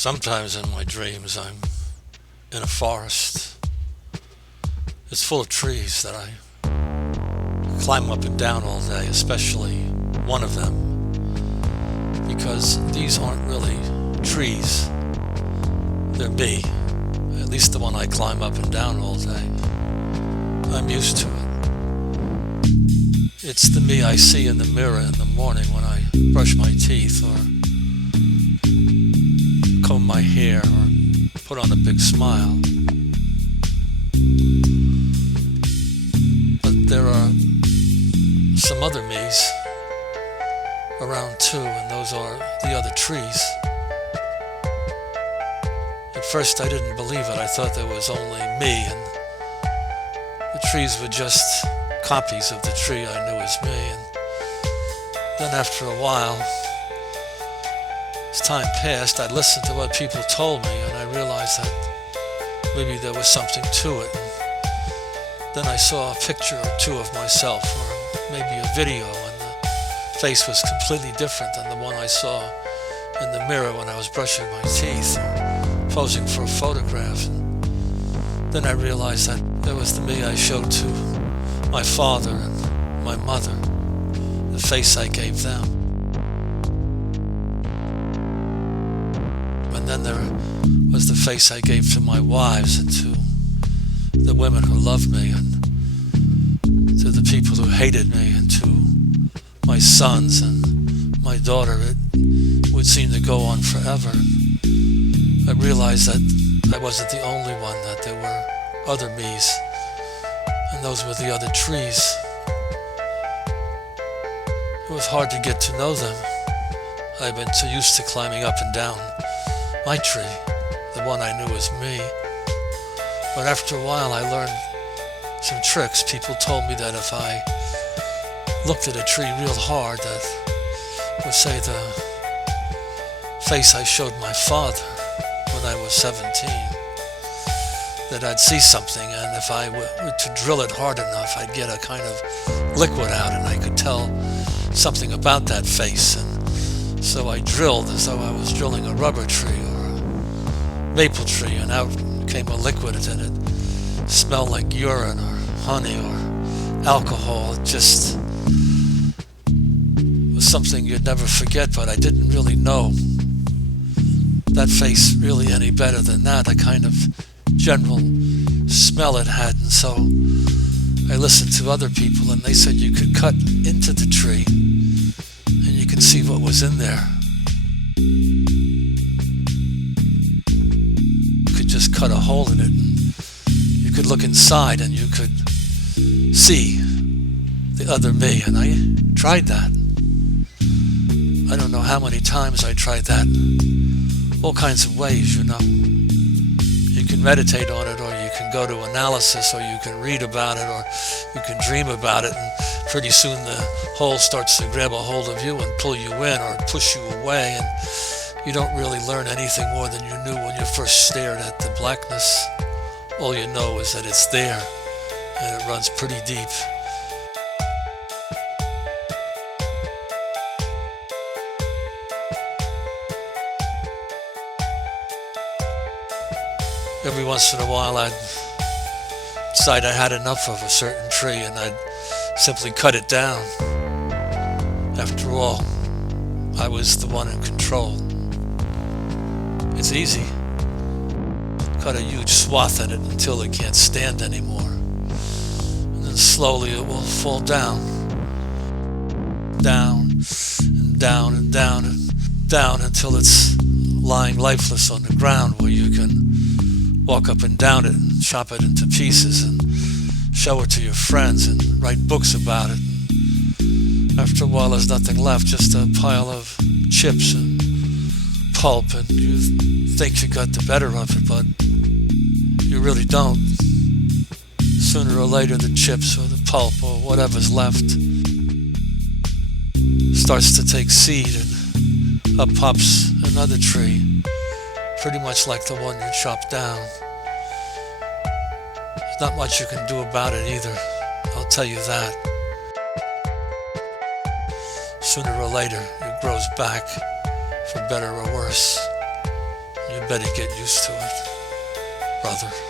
Sometimes in my dreams I'm in a forest. It's full of trees that I climb up and down all day, especially one of them, because these aren't really trees. They're me, at least the one I climb up and down all day. I'm used to it. It's the me I see in the mirror in the morning when I brush my teeth or comb my hair or put on a big smile. But there are some other me's around too, and those are the other trees. At first I didn't believe it. I thought there was only me, and the trees were just copies of the tree I knew as me. And then after a while, as time passed, I listened to what people told me, and I realized that maybe there was something to it. And then I saw a picture or two of myself, or maybe a video, and the face was completely different than the one I saw in the mirror when I was brushing my teeth or posing for a photograph. And then I realized that there was the me I showed to my father and my mother, the face I gave them. And then there was the face I gave to my wives and to the women who loved me, and to the people who hated me, and to my sons and my daughter. It would seem to go on forever. I realized that I wasn't the only one, that there were other me's, and those were the other trees. It was hard to get to know them. I'd been so used to climbing up and down my tree, the one I knew as me. But after a while I learned some tricks. People told me that if I looked at a tree real hard, that would say the face I showed my father when I was 17, that I'd see something, and if I were to drill it hard enough, I'd get a kind of liquid out, and I could tell something about that face. And so I drilled as though I was drilling a rubber tree or a maple tree, and out came a liquid, and it smelled like urine or honey or alcohol. It just was something you'd never forget, but I didn't really know that face really any better than that, the kind of general smell it had. And so I listened to other people, and they said you could cut into the tree and you could see what was in there. You could just cut a hole in it, and you could look inside and you could see the other me. And I tried that. I don't know how many times I tried that. All kinds of ways, you know. You can meditate on it, or you can go to analysis, or you can read about it, or you can dream about it, and pretty soon the hole starts to grab a hold of you and pull you in or push you away, and you don't really learn anything more than you knew when you first stared at the blackness. All you know is that it's there, and it runs pretty deep. Every once in a while I'd decide I had enough of a certain tree, and I'd simply cut it down. After all, I was the one in control. It's easy. Cut a huge swath in it until it can't stand anymore. And then slowly it will fall down. Down, and down, and down, and down until it's lying lifeless on the ground, where you can walk up and down it and chop it into pieces and show it to your friends and write books about it. And after a while there's nothing left, just a pile of chips and pulp, and you think you got the better of it, but you really don't. Sooner or later the chips or the pulp or whatever's left starts to take seed, and up pops another tree, pretty much like the one you chopped down. There's not much you can do about it either, I'll tell you that. Sooner or later it grows back, for better or worse. You better get used to it, brother.